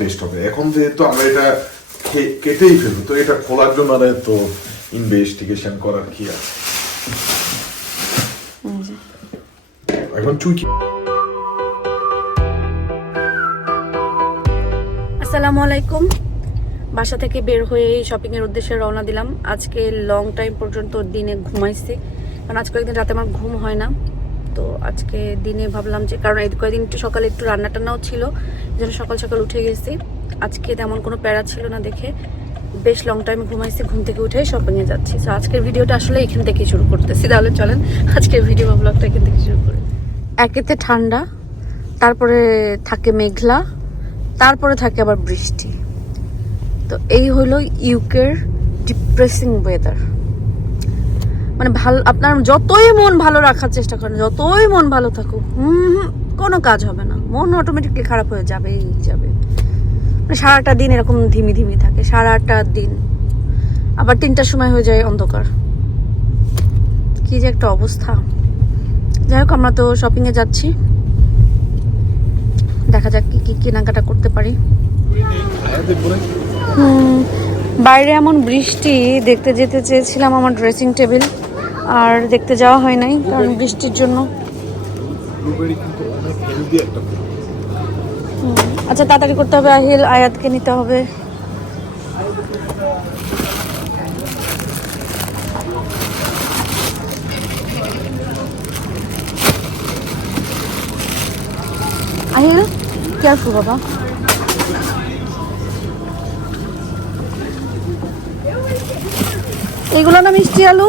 Test হবে। এখন যেহেতু আমরা এটা কেটেই ফেলব তো এটা খোলার জন্য আর তো ইনভেস্টিগেশন করার কি আছে? এখন তুই কি আসসালামু আলাইকুম। বাসা থেকে বের হয়ে শপিং এর উদ্দেশ্যে রওনা দিলাম। আজকে লং টাইম পর্যন্ত দিনে ঘুমাইছি। কারণ আজ কয়েকদিন রাতে আমার ঘুম হয় না। তো আজকে দিনে ভাবলাম যে, কারণ এই কয়েকদিন একটু সকালে একটু রান্না টান্নাও ছিল, যেন সকাল সকাল উঠে গেছি। আজকে তেমন কোনো প্যারা ছিল না দেখে বেশ লং টাইম ঘুমাইছি, ঘুম থেকে উঠে শপিং এ যাচ্ছি। তো আজকের ভিডিওটা আসলে এখান থেকে শুরু করতেছি। তাহলে চলেন, আজকের ভিডিও ব্লগটা এখান থেকে শুরু করি। একেতে ঠান্ডা, তারপরে থাকে মেঘলা, তারপরে থাকে আবার বৃষ্টি। তো এই হলো ইউকের ডিপ্রেসিং ওয়েদার মানে ভালো, আপনার যতই মন ভালো রাখার চেষ্টা করেন, যতই মন ভালো থাকুক, হুম কোনো কাজ হবে না। মন অটোমেটিকলি খারাপ হয়ে যাবেই যাবে। মানে সারাটা দিন এরকম ধিমি ধিমি থাকে, সারাটা দিন। আবার তিনটার সময় হয়ে যায় অন্ধকার। কি যে একটা অবস্থা। যাই হোক, আমরা তো শপিংয়ে যাচ্ছি। দেখা যাক কি কি কেনাকাটা করতে পারি। বাইরে এমন বৃষ্টি, দেখতে যেতে চেয়েছিলাম আমার ড্রেসিং টেবিল আর দেখতে যাওয়া হয় নাই কারণ বৃষ্টির জন্য। আচ্ছা তাড়াতাড়ি করতে হবে আহিল আয়াতকে নিতে হবে। আহিল কেয়ারফুল বাবা। এগুলো না মিষ্টি আলু?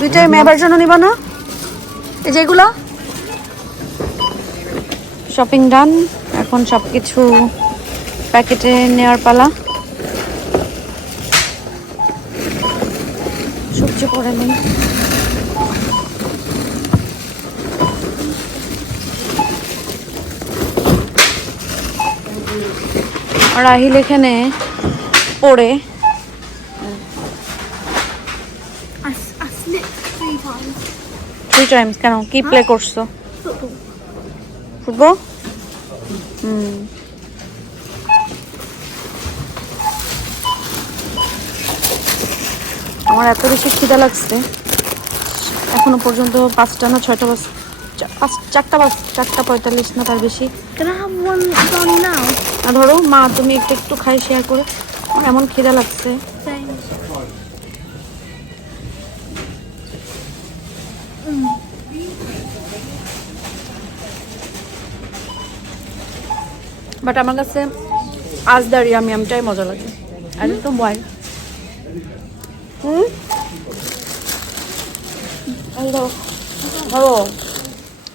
দুইটাই মেয়েবার জন্য নিবা না? এই যে এগুলো? শপিং ডান এখন সব কিছু প্যাকেটে নেওয়ার পালা। সবজি পরে নেই। আর রাহিল এখানে পড়ে I, I slipped three times. Three times কেন? কি প্লে করছ? Football hmm. আমার এত বেশি খিদা লাগছে। এখনও পর্যন্ত পাঁচটা না ছয়টা চা- পাঁচ চারটা বাজ চারটা পঁয়তাল্লিশ না তার বেশি? আর ধরো মা তুমি একটু একটু খাই শেয়ার করে। আমার এমন খিদা লাগছে। বাট আমার কাছে আজ দাঁড়িয়ে আমি আমটাই মজা লাগে। আর তো বয় হুম?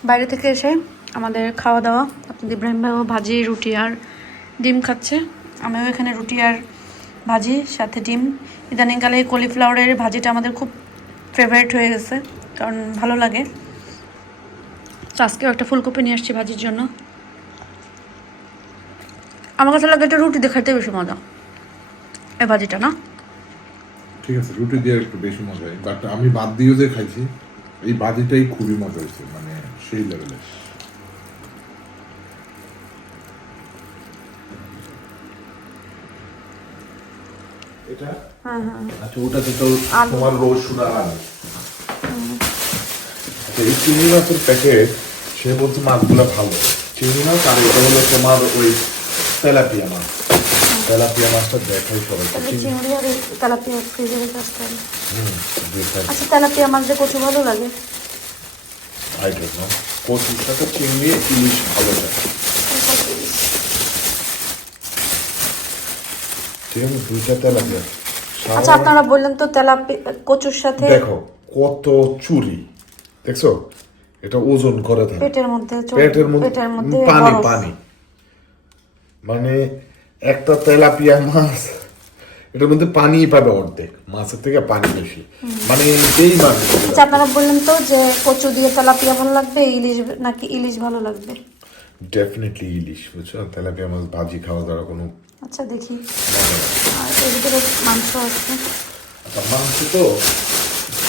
বাইরে থেকে এসে আমাদের খাওয়া দাওয়া। আপনাদের ইব্রাহিম ভাইও ভাজি, রুটি আর ডিম খাচ্ছে। আমিও এখানে রুটি আর ভাজি, সাথে ডিম। ইদানিংকালে এই কলিফ্লাওয়ারের ভাজিটা আমাদের খুব ফেভারিট হয়ে গেছে, কারণ ভালো লাগে। তো আজকেও একটা ফুলকপি নিয়ে আসছি ভাজির জন্য। আমার কাছে লাগে এটা রুটি দেখাইতে বেশি মজা। এই ভাজিটা না? ঠিক আছে রুটি দিয়ে একটু বেশি মজা হয়। বাট আমি বাদ দিয়েও যে খাইছি এই বাদিটাই খুবই মজা হয়েছে মানে সেই লেভেলের এটা? হ্যাঁ হ্যাঁ। আচ্ছা ওটাতে তো তোমার রসুন আর আলু। আচ্ছা, এই চিংড়ি মাছের প্যাকেট সে বলছে মাছগুলো ভালো। চিংড়ি মাছ আর এটা হলো তোমার ওই তেলাপিয়া মাছ। তেলাপিয়া মাছটা দেখাই তাহলে চিংড়ি আর তেলাপিয়া ফ্রিজে হুম আচ্ছা তেলাপিয়া মাছ দিয়ে কচু ভালো লাগে? I don't know. কচুর সাথে চিংড়ি ইলিশ ভালো লাগে। ঠিক আছে দুইটা তেলাপিয়া। আচ্ছা আপনারা বললেন তো তেলাপি কচুর সাথে দেখো কত চুরি। দেখছ? এটা ওজন করে থাকে। পেটের মধ্যে পেটের মধ্যে পানি পানি। মানে একটা তেলাপিয়া মাছ এটার মধ্যে পানি পাবে অর্ধেক মাছের থেকে পানি বেশি। মানে যেই মানুষ আচ্ছা আপনারা বললেন তো যে কচু দিয়ে তেলাপিয়া ভালো লাগবে ইলিশ নাকি ইলিশ ভালো লাগবে? ডেফিনেটলি ইলিশ বুঝছ? তেলাপিয়া মাছ ভাজি খাওয়া দাওয়ার কোনো আচ্ছা দেখি। আর এর ভিতরে মাংস আছে। আচ্ছা মাংস তো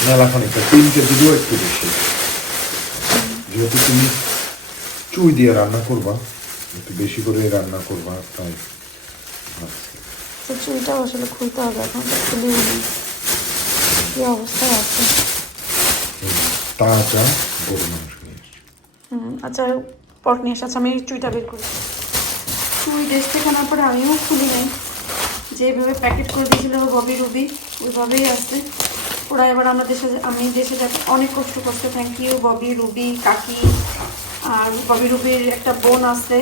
মেলা খানিকটা তিন কেজিরও একটু বেশি। যেহেতু তুমি চুই দিয়ে রান্না করবা একটু বেশি করে রান্না করবা তাই। চুলটাও আসলে খুলতে হবে এখন খুলিও নি কি অবস্থায় আছে? তাজা গরু মাংস নিয়ে। আচ্ছা পট নিয়ে এসে আচ্ছা আমি চুইটা বের করি। চুই দেশ থেকে আনার পরে আমিও খুলি নাই। যেভাবে প্যাকেট করে দিয়েছিল ববি রুবি ওইভাবেই আছে। ওরা এবার আমরা দেশে আমি দেশে যাক অনেক কষ্ট করতে থ্যাংক ইউ ববি রুবি কাকি। আর ববি রুবির একটা বোন আছে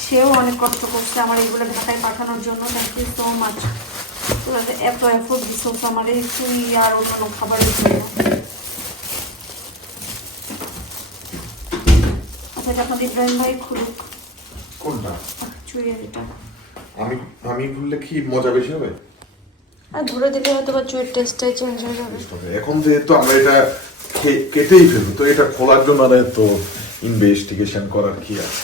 সেও অনেক কষ্ট করছে আমার এইগুলো ঢাকায় পাঠানোর জন্য। থ্যাংক ইউ সো মাচ তোরা এত এফোর্ট দিচ্ছ আমার এই চুই আর অন্যান্য খাবারের জন্য আচ্ছা এটা আপনাদের ইব্রাহিম ভাই খুলুক। কোনটা? চুইয়ের এটা আমি আমি বললে কি মজা বেশি হবে? আর ধরে দিলে হয়তো বা চুইয়ের টেস্টটাই চেঞ্জ হয়ে যাবে। এখন যেহেতু আমরা এটা খে- কেটেই ফেলব তো এটা খোলার জন্য আর তো ইনভেস্টিগেশন করার কি আছে?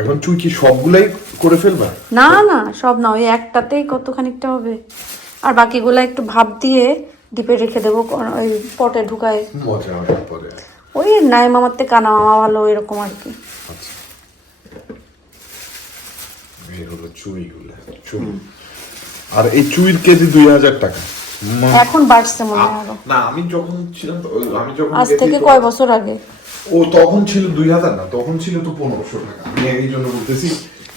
এখন চুই কি সবগুলাই করে ফেলবা? না না সব না ওই একটাতেই কত খানিকটা হবে। আর বাকিগুলো একটু ভাব দিয়ে ডিপে রেখে দেবো ওই পটে ঢুকায়। মজা হবে পরে। ওই নাই মামার থেকে কানা মামা ভালো এরকম আর কি। আচ্ছা। চুইগুলো চুই আর এই চুইর কেজি দুই হাজার টাকা। এখন বাড়ছে মনে হয় না আমি যখন ছিলাম আমি যখন আজ থেকে কয় বছর আগে? ও তখন ছিল দুই হাজার না তখন ছিল তো পনেরোশো টাকা। আমি এই জন্য বলতেছি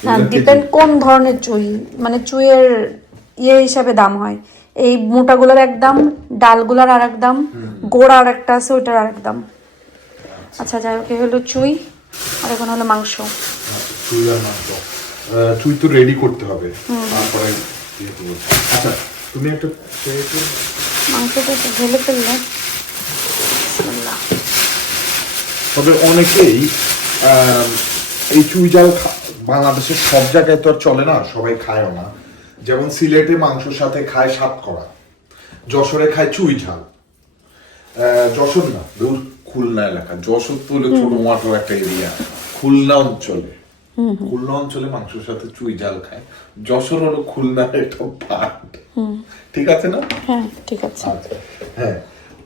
হ্যাঁ ডিপেন্ড কোন ধরনের চুই মানে চুইয়ের ইয়ে হিসাবে দাম হয়। এই মোটাগুলোর এক দাম ডালগুলোর আর এক দাম গোড় আর একটা আছে ওইটার আর এক দাম। আচ্ছা যাই হোক হলো চুই আর এখন হলো মাংস। চুই আর মাংস। চুই তো রেডি করতে হবে। তারপরে ইয়ে আচ্ছা তুমি একটা? মাংসটা ঢেলে ফেললে। তবে অনেকেই এই চুই জাল বাংলাদেশের সব জায়গায় তো আর চলে না সবাই খায়ও না। যেমন সিলেটে মাংসের সাথে খায় সাত করা যশোরে খায় চুই ঝাল। আহ, যশোর না খুলনা এলাকা যশোর তো হলো ছোট মাটো একটা এরিয়া খুলনা অঞ্চলে। খুলনা অঞ্চলে মাংসের সাথে চুই জাল খায়। যশোর হলো খুলনার একটা পার্ট ঠিক আছে না? হ্যাঁ ঠিক আছে। আচ্ছা হ্যাঁ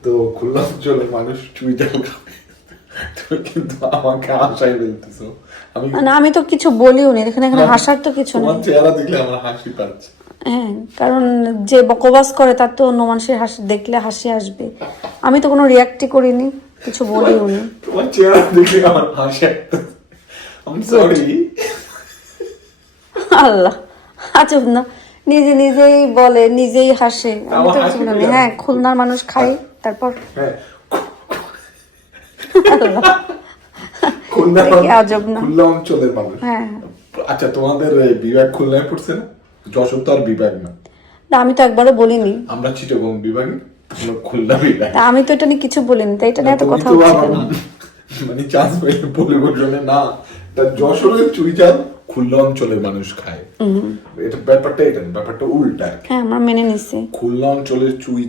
তো খুলনা অঞ্চলের মানুষ চুই জাল খাবে কিন্তু আমাকে আশায় ফেলতেছো আমি না আমি তো কিছু বলিও নি। এখানে এখানে হাসার তো কিছু নেই। চেহারা দেখলে আমার হাসি পাচ্ছে। হ্যাঁ কারণ যে বকবাস করে তার তো অন্য মানুষের হাসি দেখলে হাসি আসবে। আমি তো কোনো রিয়াক্টই করিনি কিছু বলিও নি। তোমার চেহারা দেখলে আমার হাসি আসতেছে। সরি আল্লাহ আচ্ছা না? নিজে নিজেই বলে নিজেই হাসে। আমি তো কিছু হ্যাঁ খুলনার মানুষ খাই তারপর? হ্যাঁ। আজব না। খুলনা অঞ্চলের মানুষ। হ্যাঁ। আচ্ছা তোমাদের বিভাগ খুলনায় পড়ছে না? যশোর তো আর বিভাগ না। না আমি তো একবারও বলিনি। আমরা চিটাগং বিভাগে খুলনা বিভাগ। আমি তো এটা নিয়ে কিছু বলিনি তাই এটা নিয়ে এত কথা হচ্ছে মানে চান্স পেলে পরিবর্তনে না তা যশোরের খুলনা অঞ্চলের মানুষ খায়। এটা ব্যাপারটা এটা ব্যাপারটা উল্টা হ্যাঁ আমরা মেনে নিচ্ছি খুলনা অঞ্চলের চুই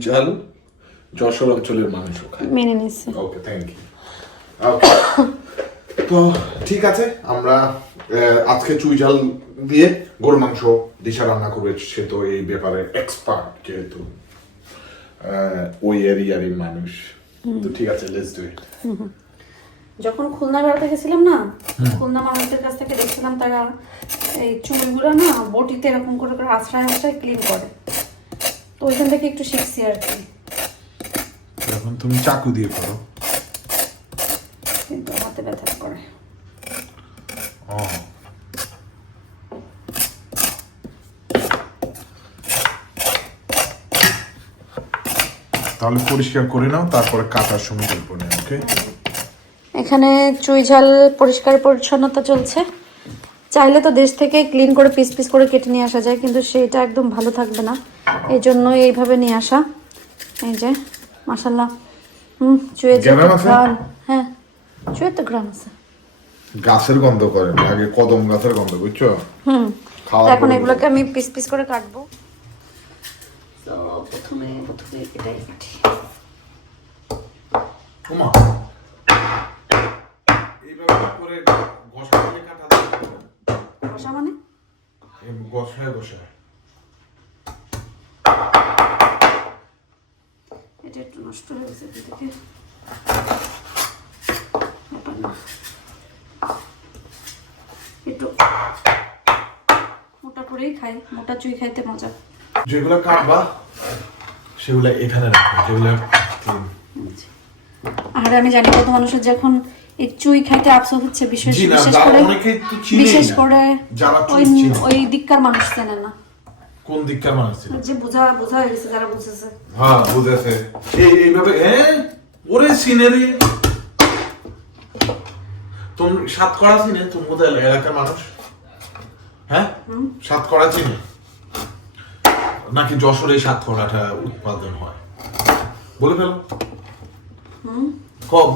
যশোর অঞ্চলের মানুষও খায়। মেনে নিচ্ছি ওকে থ্যাংক ইউ তো ঠিক আছে আমরা আজকে চুই ঝাল দিয়ে গরু মাংস দিশা রান্না করবে সে তো এই ব্যাপারে এক্সপার্ট যেহেতু ওই এরিয়ারই মানুষ। তো ঠিক আছে লেটস ডু ইট যখন খুলনা বেড়াতে গেছিলাম না খুলনা মানুষদের কাছ থেকে দেখছিলাম তারা এই চুলগুলো না বটিতে এরকম করে করে আশ্রয় আশ্রয় ক্লিন করে। তো ওইখান থেকে একটু শিখছি আর কি। এখন তুমি চাকু দিয়ে করো কিন্তু হাতে ব্যথা করে। ও। তাহলে পরিষ্কার করে নাও তারপরে কাটার সময় গল্প নেই ওকে এখানে চুই ঝাল পরিষ্কার পরিচ্ছন্নতা চলছে। চাইলে তো দেশ থেকে ক্লিন করে পিস পিস করে কেটে নিয়ে আসা যায় কিন্তু সেইটা একদম ভালো থাকবে না। এই জন্য এইভাবে নিয়ে আসা। এই যে মাসাল্লাহ হুম চুয়ে? ঘ্রাণ। হ্যাঁ চুয়ে তো গ্রাম আছে। গাছের গন্ধ করে আগে কদম গাছের গন্ধ বুঝছ? হুম এখন এগুলোকে আমি পিস পিস করে কাটবো। তো প্রথমে প্রথমে এটাই কাটি। কাটা মানে? গসায় গসায় এটা একটু নষ্ট হয়ে গেছে এদিকে। একটু মোটা করেই খাই মোটা চুই খাইতে মজা। যেগুলো কাটবা সেগুলো এখানে রাখো যেগুলো আর আমি জানি কত মানুষের যখন চুই খাইতে আফসোস হচ্ছে বিশেষ বিশেষ করে বিশেষ করে ওই ওই দিককার মানুষ চেনে না। কোন দিককার মানুষ ছিল? যে বোঝা বোঝা হয়ে গেছে যারা বুঝেছে হ্যাঁ বুঝেছে। এই এইভাবে হ্যাঁ ওরে সিনারি। তুমি সাত করা চিনে তুমি কোথায় এলাকার মানুষ? হ্যাঁ? সাত করা চিনে? নাকি যশোরে সাত করাটা উৎপাদন হয়? বলে ফেলো।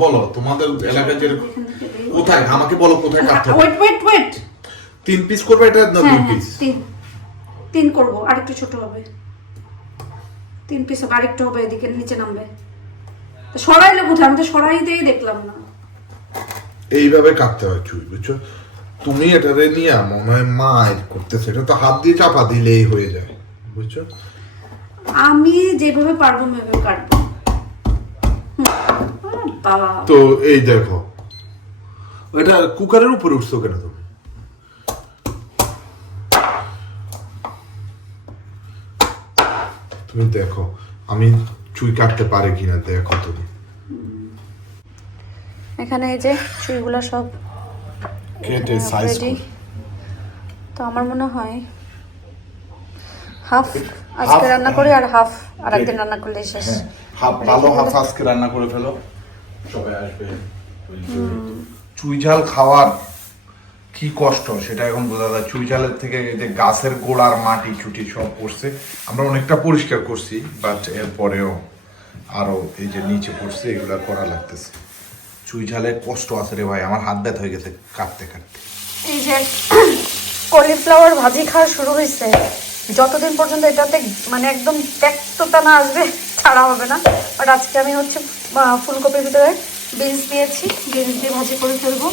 বলো তোমাদের এলাকায় যেরকম। কোথায়? আমাকে বলো কোথায় কাটতে হবে ওয়েট ওয়েট ওয়েট তিন পিস করবে এটা না হ্যাঁ দুই হ্যাঁ পিস তিন। তিন করব আর একটু ছোট হবে। তিন পিস হবে আরেকটু হবে এদিকে নিচে নামবে। সরাইলে কোথায়? আমি তো সরাইতেই দেখলাম না। এইভাবে কাটতে হয় চুই বুঝছ? তুমি এটারে নিয়ে মনে হয় মায়ের করতেছে। এটা তো হাত দিয়ে চাপা দিলেই হয়ে যায় বুঝছ? আমি যেভাবে পারব আমি কাটবো। তো এই দেখো। এটা কুকারের উপরে উঠছো কেন তুমি? তুমি দেখো আমি চুই কাটতে পারে কিনা দেখো তুমি। এখানে এই যে চুইগুলো সব কেটে সাইজ তো আমার মনে হয় হাফ আজকে রান্না করি আর হাফ আর একদিন রান্না করলে শেষ। হাফ ভালো হাফ আজকে রান্না করে ফেলো। সবাই আসবে চুই ঝাল খাওয়ার কি কষ্ট সেটা এখন বোঝা যায়। চুই ঝালের থেকে এই যে গাছের গোড়ার মাটি চুটি সব পড়ছে। আমরা অনেকটা পরিষ্কার করছি বাট এরপরেও আরও এই যে নিচে পড়ছে এগুলা করা লাগতেছে। চুই ঝালের কষ্ট আছে রে ভাই আমার হাত ব্যথা হয়ে গেছে কাটতে কাটতে এই যে কলিফ্লাওয়ার ভাজি খাওয়া শুরু হয়েছে যতদিন পর্যন্ত এটাতে মানে একদম ব্যক্ততা না আসবে ছাড়া হবে না। বাট আজকে আমি হচ্ছে ফুলকপির ভিতরে বিনস দিয়েছি বিনস দিয়ে ভাজি করে ফেলব।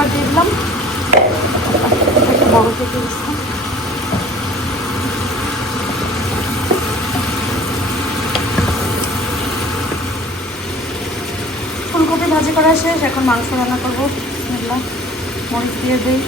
পেপার দিয়ে দিলাম। বড় থেকে দিচ্ছি। ফুলকপি ভাজি করা শেষ, এখন মাংস রান্না করব। মরিচ দিয়ে দিই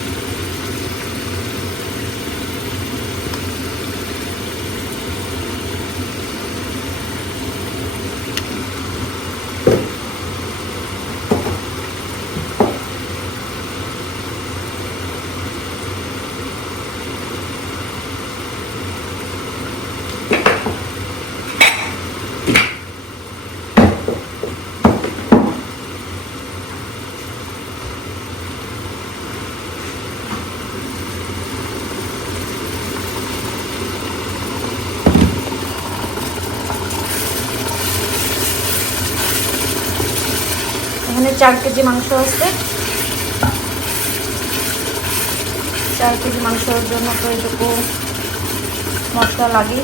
এখানে চার কেজি মাংস আছে। চার কেজি মাংসের জন্য তো এটুকু মশলা লাগে।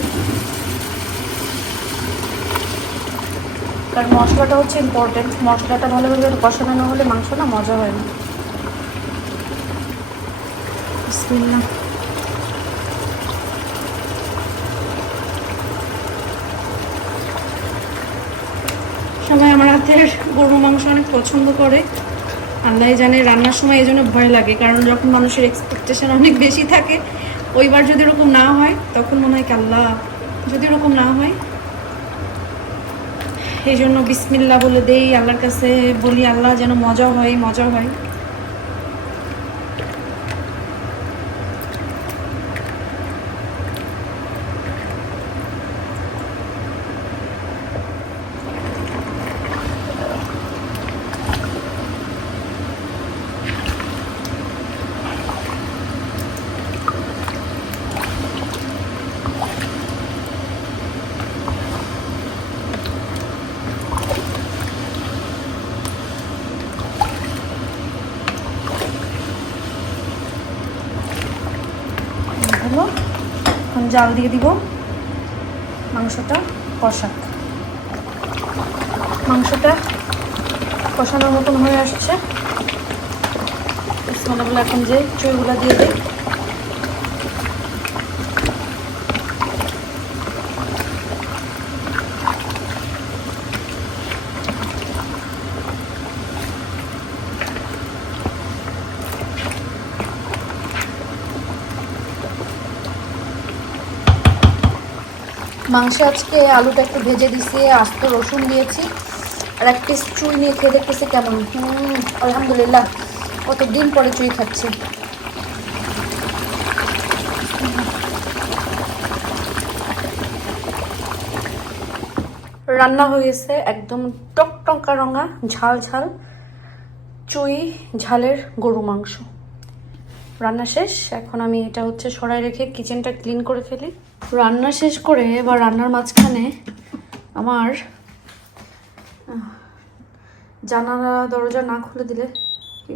কারণ মশলাটা হচ্ছে ইম্পর্টেন্ট মশলাটা ভালোভাবে কষানো না হলে মাংস না মজা হয় না। বিসমিল্লাহ। হাতের গরু মাংস অনেক পছন্দ করে। আল্লাহ জানে রান্নার সময় এই জন্য ভয় লাগে, কারণ যখন মানুষের এক্সপেকটেশন অনেক বেশি থাকে, ওইবার যদি এরকম না হয়, তখন মনে হয় আল্লাহ, যদি ওরকম না হয়। এই জন্য বিসমিল্লা বলে দেই, আল্লাহর কাছে বলি, আল্লাহ যেন মজা হয় মজা হয় হলো এখন জাল দিয়ে দিব। মাংসটা কষাক মাংসটা কষানোর মতন হয়ে আসছে। এখন যে চুইগুলো দিয়ে দিই। মাংসে আজকে আলুটা একটু ভেজে দিছি, আস্ত রসুন দিয়েছি, আর এক পিস চুই নিয়ে খেয়ে দেখতেছি কেমন। হুম, আলহামদুলিল্লাহ, কত দিন পরে চুই খাচ্ছি। রান্না হয়ে গেছে একদম টক টকা রঙা, ঝাল ঝাল, চুই, ঝালের গরু মাংস। রান্না শেষ। এখন আমি এটা হচ্ছে সরাই রেখে কিচেনটা ক্লিন করে ফেলি। রান্না শেষ করে বা রান্নার মাঝখানে আমার জানালা, দরজা না খুলে দিলে কি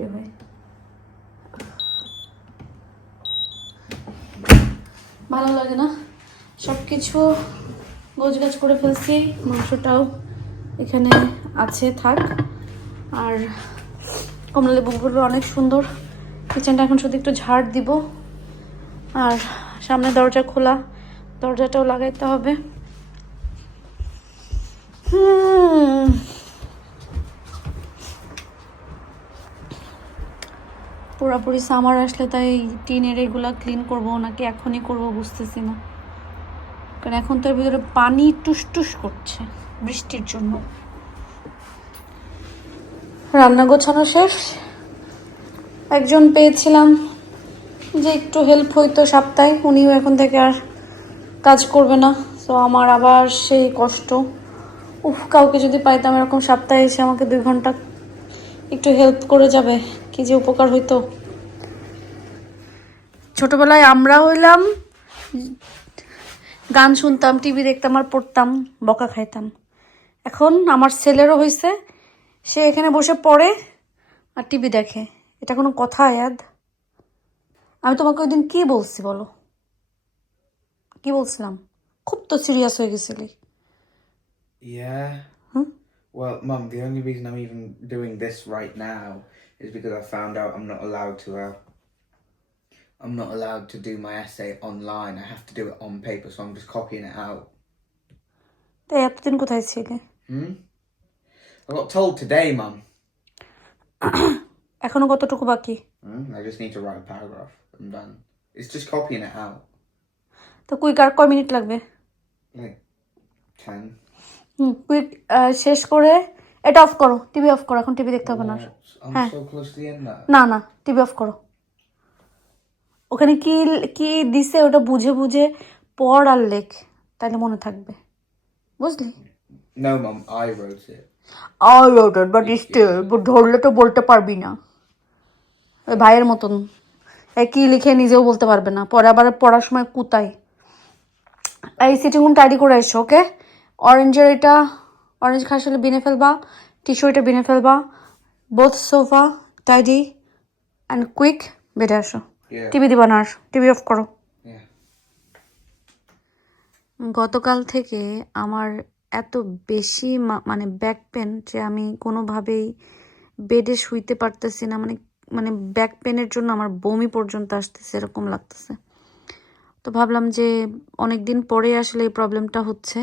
ভালো লাগে না। সব কিছু গোছগাছ করে ফেলছি, মাংসটাও এখানে আছে, থাক। আর কমলা লেবুগুলো অনেক সুন্দর। কিচেনটা এখন শুধু একটু ঝাড় দিব। আর সামনে দরজা খোলা, দরজাটাও লাগাইতে হবে। পুরাপুরি সামার আসলে তাই টিনের এগুলা ক্লিন করব নাকি এখনই করব বুঝতেছি না। কারণ এখন তো এর ভিতরে পানি টুস টুস করছে বৃষ্টির জন্য। রান্না গোছানো শেষ। একজন পেয়েছিলাম যে একটু হেল্প হইতো সপ্তাহে, উনিও এখন থেকে আর কাজ করবে না। তো আমার আবার সেই কষ্ট। উফ, কাউকে যদি পাইতাম এরকম সপ্তাহে এসে আমাকে দুই ঘণ্টা একটু হেল্প করে যাবে, কি যে উপকার হইতো। ছোটবেলায় আমরা হইলাম, গান শুনতাম, টিভি দেখতাম আর পড়তাম, বকা খাইতাম। এখন আমার ছেলেরও হয়েছে সে এখানে বসে পড়ে আর টিভি দেখে। এটা কোনো কথা আয়াদ আমি তোমাকে ওই দিন কি বলছি বলো কি বলছিলাম খুব তো সিরিয়াস হয়ে গেছিলি Yeah. Huh? Well, Mum, the only reason I'm even doing this right now is because I found out I'm not allowed to. Uh, I'm not allowed to do my essay online. I have to do it on paper, so I'm just copying it out. তাই এতদিন কোথায় ছিলে Hmm. I got told today, Mum. এখনও কতটুকু বাকি Hmm? I just need to write a paragraph. I'm done. It's just copying it out. তো quick আর কয় মিনিট লাগবে Like ten. হুম কুইক শেষ করে এটা অফ করো টিভি অফ করো এখন টিভি দেখতে হবে না আর। What? I'm Huh. so close to the end now. না না টিভি অফ করো ওখানে কি কি দিছে ওটা বুঝে বুঝে পড় আর লেখ তাহলে মনে থাকবে বুঝলি No, Mum, I wrote it. I wrote but still ধরলে তো বলতে পারবি না ওই ভাইয়ের মতন। কি লিখে নিজেও বলতে পারবে না। পরে আবার পড়ার সময় কুতাই এই সিটিং রুম টাইডি করে এসো ওকে? অরেঞ্জের এটা অরেঞ্জ খাস হলে বিনে ফেলবা টিস্যু এটা বিনে ফেলবা। Both sofa tidy and quick বেড়ে আসো। টিভি দিবা না আর টিভি অফ করো। গতকাল থেকে আমার এত বেশি মানে ব্যাক পেন যে আমি কোনোভাবেই বেডে শুইতে পারতেছি না। মানে মানে ব্যাক পেনের জন্য আমার বমি পর্যন্ত আসতেছে, এরকম লাগতেছে। তো ভাবলাম যে অনেক দিন পরে আসলে এই প্রবলেমটা হচ্ছে।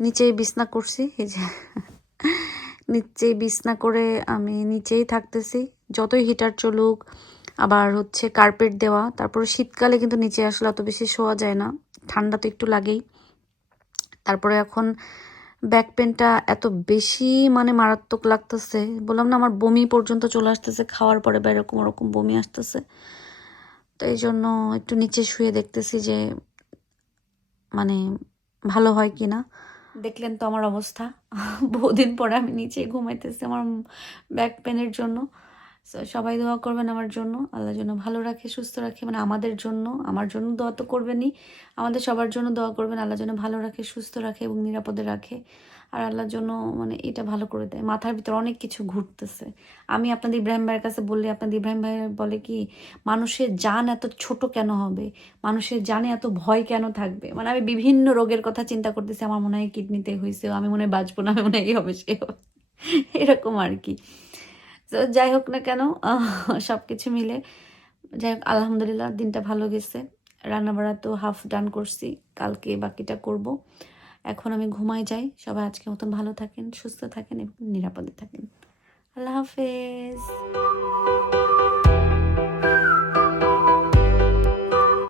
নিচেই বিছনা করছি, এই যে নিচেই বিছনা করে আমি নিচেই থাকতেছি। যতই হিটার চলুক, আবার হচ্ছে কার্পেট দেওয়া, তারপরে শীতকালে কিন্তু নিচে আসলে অত বেশি শোয়া যায় না। ঠান্ডা তো একটু লাগেই। তারপরে এখন ব্যাক পেনটা এত বেশি মানে মারাত্মক লাগতেছে। বললাম না, আমার বমি পর্যন্ত চলে আসতেছে, খাওয়ার পরে বা এরকম ওরকম বমি আসতেছে। তো এই জন্য একটু নিচে শুয়ে দেখতেছি যে মানে ভালো হয় কি না দেখলেন তো আমার অবস্থা। বহুদিন পরে আমি নিচে ঘুমাইতেছি আমার ব্যাক পেনের জন্য। সবাই দোয়া করবেন আমার জন্য আল্লাহ যেন ভালো রাখে, সুস্থ রাখে মানে আমাদের জন্য, আমার জন্য দোয়া তো করবেনই। আমাদের সবার জন্য দোয়া করবেন আল্লাহ যেন ভালো রাখে, সুস্থ রাখে এবং নিরাপদে রাখে। আর আল্লাহর জন্য মানে এটা ভালো করে দেয়। মাথার ভিতরে অনেক কিছু ঘুরতেছে। আমি আপনাদের ইব্রাহিম ভাইয়ের কাছে বললে, আপনাদের ইব্রাহিম ভাই বলে কি, মানুষের জান এত ছোট কেন হবে? মানুষের জানে এত ভয় কেন থাকবে? মানে আমি বিভিন্ন রোগের কথা চিন্তা করতেছি, আমার মনে হয় কিডনিতে হয়েছে আমি মনে হয় বাঁচবো না, আমি মনে হয় এই হবে, সে এরকম আর কি। তো যাই হোক না কেন সব কিছু মিলে যাই হোক, আলহামদুলিল্লাহ দিনটা ভালো গেছে। রান্নাবাড়া তো হাফ ডান করছি, কালকে বাকিটা করব। এখন আমি ঘুমাই যাই, সবাই আজকে মতন ভালো থাকেন, সুস্থ থাকেন এবং নিরাপদে থাকেন। আল্লাহ হাফেজ।